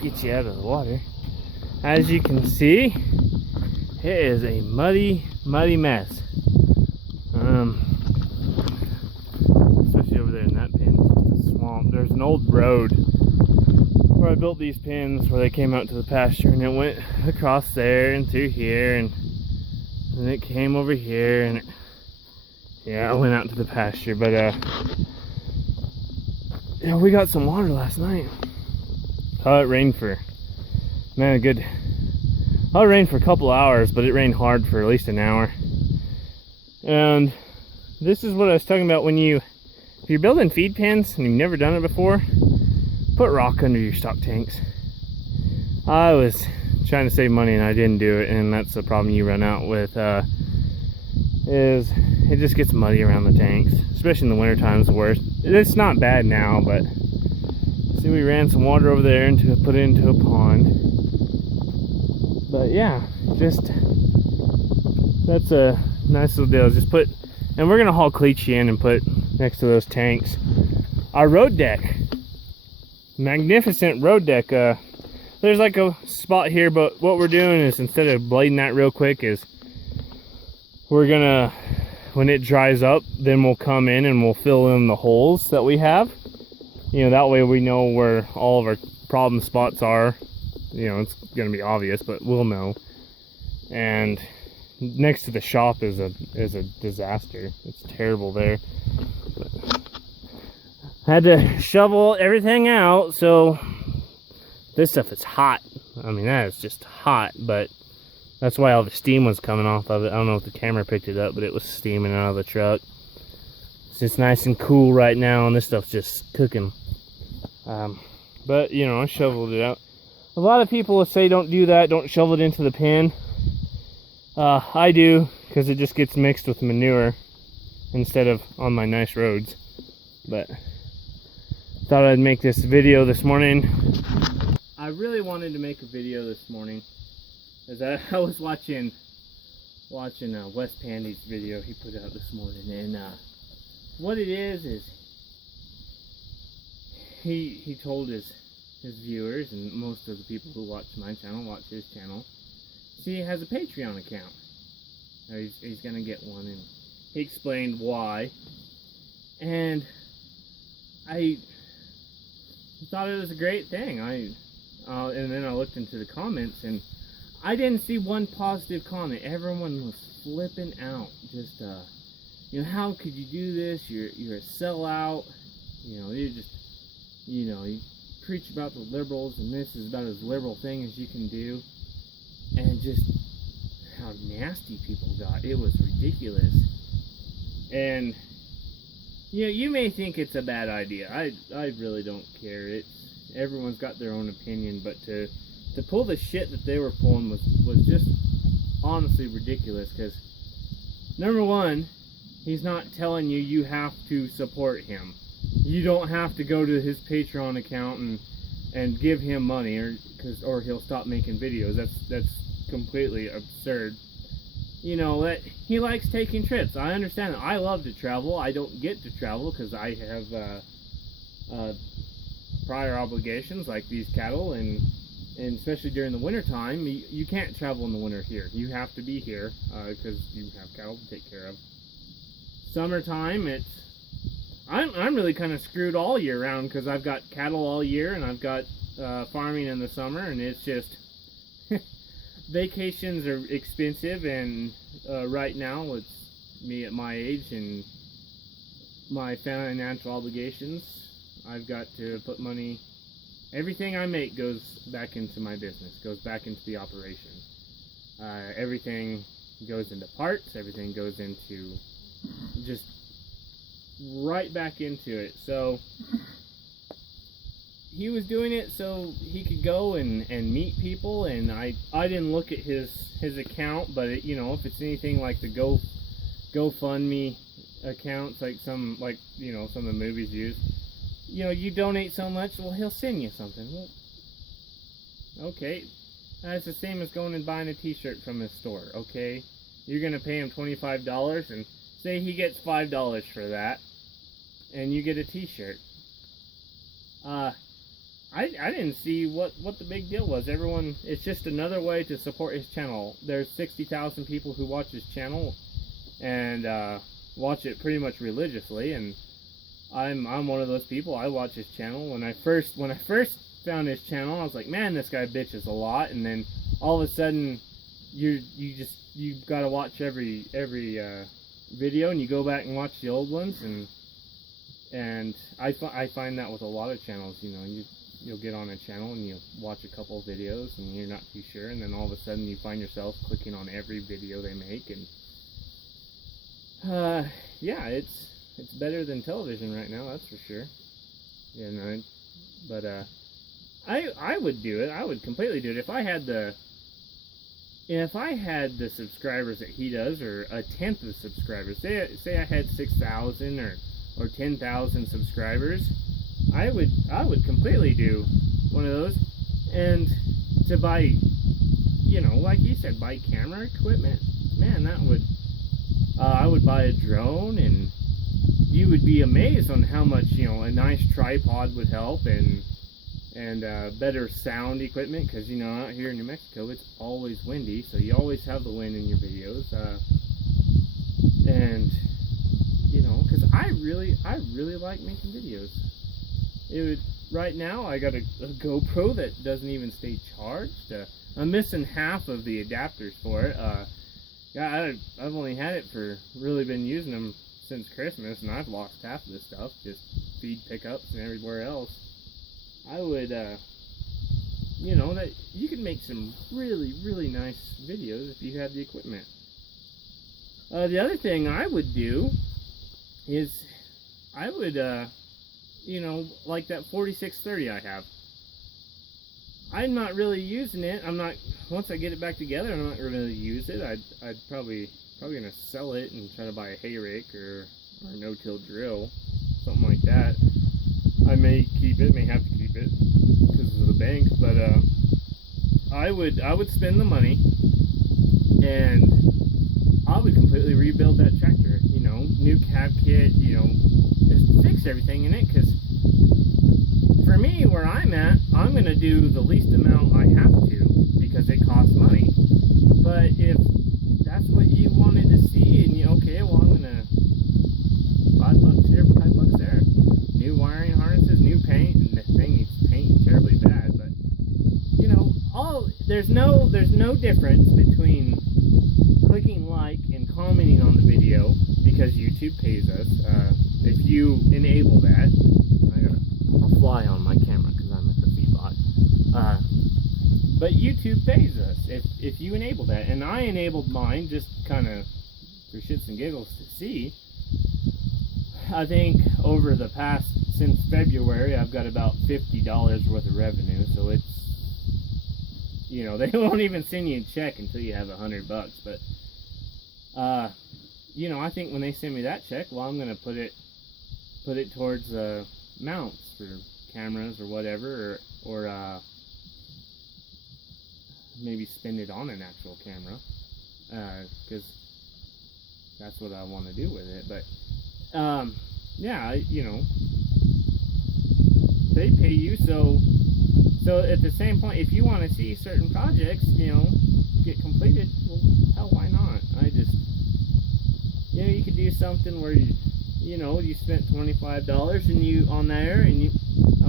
Get you out of the water. As you can see, it is a muddy mess. Especially over there in that pen, it's just a swamp. There's an old road where I built these pens where they came out to the pasture, and it went across there and through here, and it came over here, and I went out to the pasture. But yeah, we got some water last night. Oh, it rained for, man, it rained for a couple hours, but it rained hard for at least an hour. And this is what I was talking about when if you're building feed pens and you've never done it before, put rock under your stock tanks. I was trying to save money and I didn't do it, and that's the problem you run out with, is it just gets muddy around the tanks, especially in the winter time's the worst. It's not bad now, but see, we ran some water over there and put it into a pond. But yeah, that's a nice little deal. Just put, and we're gonna haul cleats in and put next to those tanks. Our road deck, magnificent road deck. There's like a spot here, but what we're doing is, instead of blading that real quick, is we're gonna, when it dries up, then we'll come in and we'll fill in the holes that we have. You know, that way we know where all of our problem spots are. You know, it's going to be obvious, but we'll know. And next to the shop is a disaster. It's terrible there. But I had to shovel everything out, so this stuff is hot. I mean, that is just hot, but that's why all the steam was coming off of it. I don't know if the camera picked it up, but it was steaming out of the truck. It's just nice and cool right now, and this stuff's just cooking. But you know, I shoveled it out. A lot of people say don't do that, don't shovel it into the pen. I do, because it just gets mixed with manure instead of on my nice roads. But thought I'd make this video this morning. I really wanted to make a video this morning, as I was watching Wes Pandy's video he put out this morning, and what it is he told his viewers, and most of the people who watch my channel watch his channel, see, he has a Patreon account. He's gonna get one, and he explained why. And I thought it was a great thing. And then I looked into the comments, and I didn't see one positive comment. Everyone was flipping out. Just, you know, how could you do this? You're a sellout. You preach about the liberals, and this is about as liberal thing as you can do, and just how nasty people got. It was ridiculous. And you may think it's a bad idea. I really don't care. Everyone's got their own opinion, but to pull the shit that they were pulling was just honestly ridiculous. Because number one, he's not telling you have to support him. You don't have to go to his Patreon account and give him money, or he'll stop making videos. That's completely absurd. That he likes taking trips. I understand that. I love to travel. I don't get to travel because I have prior obligations like these cattle, and especially during the winter time, you can't travel in the winter here. You have to be here because you have cattle to take care of. Summertime, I'm really kind of screwed all year round because I've got cattle all year and I've got farming in the summer, and it's just vacations are expensive, and right now it's me at my age and my financial obligations. I've got to put money. Everything I make goes back into my business, goes back into the operation. Everything goes into parts. Everything goes into just right back into it. So he was doing it so he could go and meet people, and I didn't look at his account, but if it's anything like the GoFundMe accounts, like some of the movies use, you donate so much, well, he'll send you something. Well, okay, that's the same as going and buying a t-shirt from his store. Okay, you're gonna pay him $25, and say he gets $5 for that, and you get a t-shirt. I didn't see what the big deal was. Everyone, it's just another way to support his channel. There's 60,000 people who watch his channel and watch it pretty much religiously, and I'm one of those people. I watch his channel. When I first found his channel, I was like, man, this guy bitches a lot, and then all of a sudden you've got to watch every video, and you go back and watch the old ones, and I find that with a lot of channels. You'll get on a channel and you'll watch a couple of videos and you're not too sure, and then all of a sudden you find yourself clicking on every video they make, and yeah, it's better than television right now, that's for sure. But I would do it. I would completely do it if I had the subscribers that he does, or a tenth of the subscribers. Say I had 6,000 or 10,000 subscribers. I would completely do one of those, and to buy, like you said, buy camera equipment. Man, that would I would buy a drone, and you would be amazed on how much a nice tripod would help, and better sound equipment, because out here in New Mexico it's always windy, so you always have the wind in your videos, and because I really like making videos. Right now I got a GoPro that doesn't even stay charged. I'm missing half of the adapters for it. Yeah, I've only had it really been using them since Christmas, and I've lost half of this stuff, just feed pickups and everywhere else. I would, that you could make some really, really nice videos if you had the equipment. The other thing I would do is I would, like that 4630 I have. I'm not really using it. Once I get it back together, I'm not going to use it. I'd probably going to sell it and try to buy a hay rake or a no-till drill, something like that. I may keep it, may have to keep it because of the bank, but I would spend the money, and I would completely rebuild that tractor. New cab kit, just fix everything in it, because for me, where I'm at, I'm going to do the least amount I have to, because it costs money. But if that's what you wanted to see, and okay, well, I'm going to $5 here, $5 there. New wiring harnesses, new paint, and the thing needs paint terribly bad, but there's no difference between clicking like and commenting on the video, because YouTube pays us. if you enable that, I got a fly on my camera because I'm at the feedlot. But YouTube pays us if you enable that, and I enabled mine just kind of for shits and giggles to see. I think over the past, since February, I've got about $50 worth of revenue, so it's, you know, they won't even send you a check until you have $100, but, you know, I think when they send me that check, well, I'm going to put it towards, mounts for cameras or whatever, or maybe spend it on an actual camera, because that's what I want to do with it, but, yeah, you know, they pay you, so at the same point, if you want to see certain projects, you know, get completed, well, hell, why not? I just, you know, you could do something where you know, you spent $25 and you on there, and you,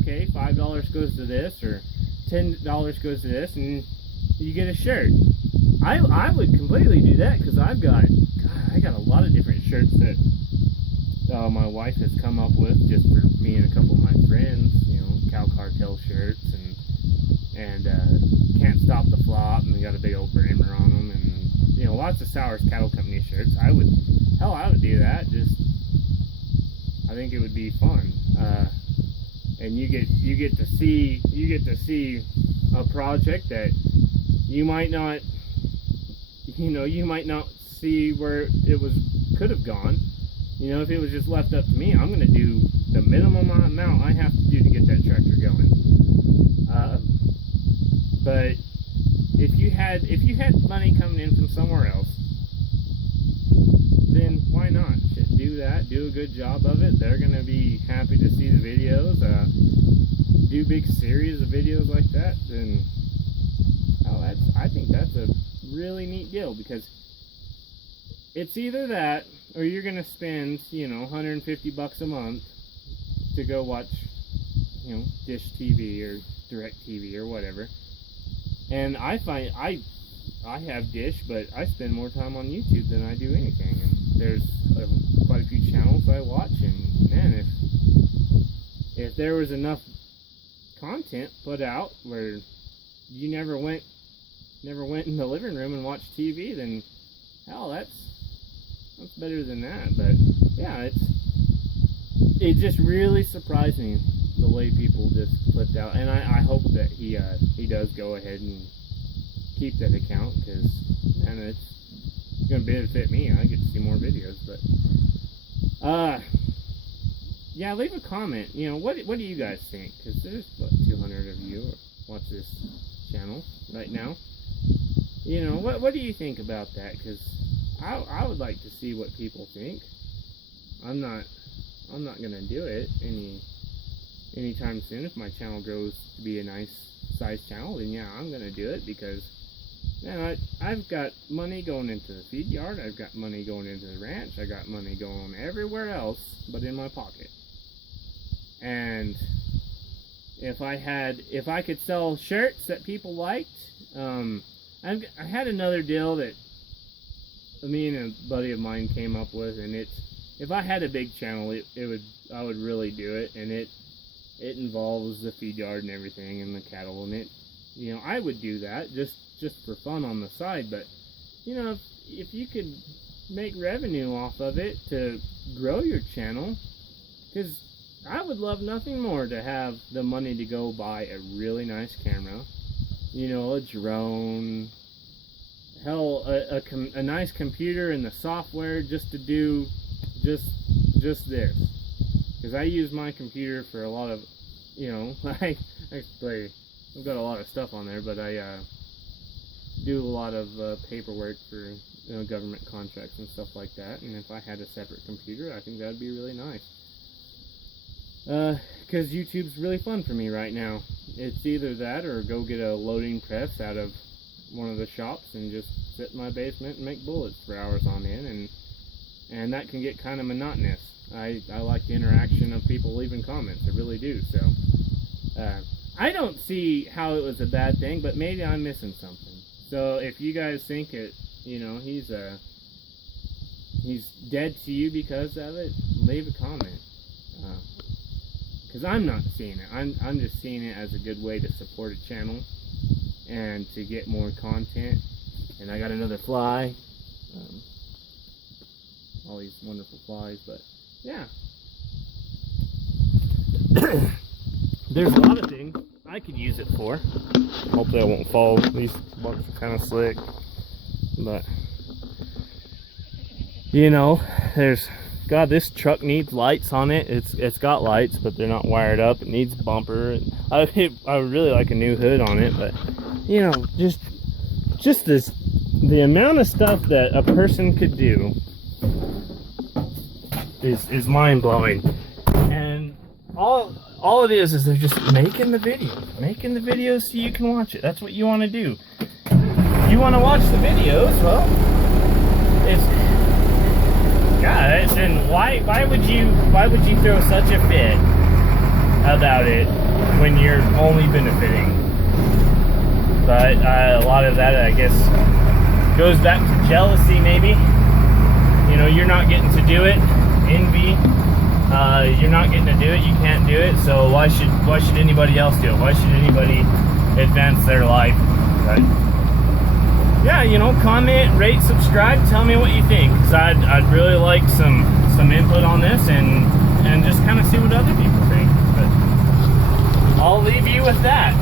okay, $5 goes to this, or $10 goes to this, and you get a shirt. I would completely do that, because I got a lot of different shirts that my wife has come up with just for me and a couple of my friends, you know, Cow Cartel shirts, and Can't Stop the Flop, and they got a big old brimmer on them, and, you know, lots of Sours Cattle Company shirts. I would do that. Just, I think it would be fun, and you get to see a project that you might not, you know, you might not see where it could have gone. You know, if it was just left up to me, I'm going to do the minimum amount I have to do to get that tractor going. But if you had money coming in from somewhere else, then why not? Do that, do a good job of it. They're going to be happy to see the videos. Do big series of videos like that, then I think that's a really neat deal, because it's either that, or you're going to spend, you know, $150 a month to go watch, you know, Dish TV or Direct TV or whatever. And I find, I have Dish, but I spend more time on YouTube than I do anything. And there's quite a few channels I watch, and man, if there was enough content put out where you never went in the living room and watched TV, then hell, that's better than that. But yeah, it just really surprised me the way people just flipped out, and I hope that he does go ahead and keep that account, because man, it's gonna benefit me. I get to see more videos. But yeah, leave a comment. You know, what do you guys think? Because there's about 200 of you watch this channel right now. You know, what do you think about that? Because I would like to see what people think. I'm not gonna do it anytime soon. If my channel grows to be a nice size channel, then yeah, I'm gonna do it, because man, I've got money going into the feed yard, I've got money going into the ranch, I got money going everywhere else but in my pocket. And if I could sell shirts that people liked, I had another deal that me and a buddy of mine came up with, and if I had a big channel, I would really do it, and it involves the feed yard and everything and the cattle, and you know, I would do that just for fun on the side. But you know, if you could make revenue off of it to grow your channel, because I would love nothing more to have the money to go buy a really nice camera, you know, a drone, hell, a nice computer and the software just to do just this. Because I use my computer for a lot of, you know, I've got a lot of stuff on there, but I do a lot of paperwork for, you know, government contracts and stuff like that. And if I had a separate computer, I think that would be really nice. Because YouTube's really fun for me right now. It's either that or go get a loading press out of one of the shops and just sit in my basement and make bullets for hours on end, and that can get kind of monotonous. I like the interaction of people leaving comments, I really do. So I don't see how it was a bad thing, but maybe I'm missing something. So if you guys think it, you know, he's dead to you because of it, leave a comment. Because I'm not seeing it. I'm just seeing it as a good way to support a channel and to get more content. And I got another fly. All these wonderful flies, but yeah. There's a lot of things I could use it for. Hopefully I won't fall. These bunks are kind of slick. But, you know, God, this truck needs lights on it. It's got lights, but they're not wired up. It needs a bumper. I would really like a new hood on it, but, you know, just the amount of stuff that a person could do is mind-blowing. And all it is they're just making the videos so you can watch it. That's what you want to do. You want to watch the videos, well, it's God. And why would you throw such a fit about it when you're only benefiting? But a lot of that, I guess, goes back to jealousy, maybe. You know, you're not getting to do it. Envy. You're not getting to do it. You can't do it. So why should anybody else do it? Why should anybody advance their life? Right? Yeah, you know, comment, rate, subscribe. Tell me what you think. Cause I'd really like some input on this and just kind of see what other people think. But I'll leave you with that.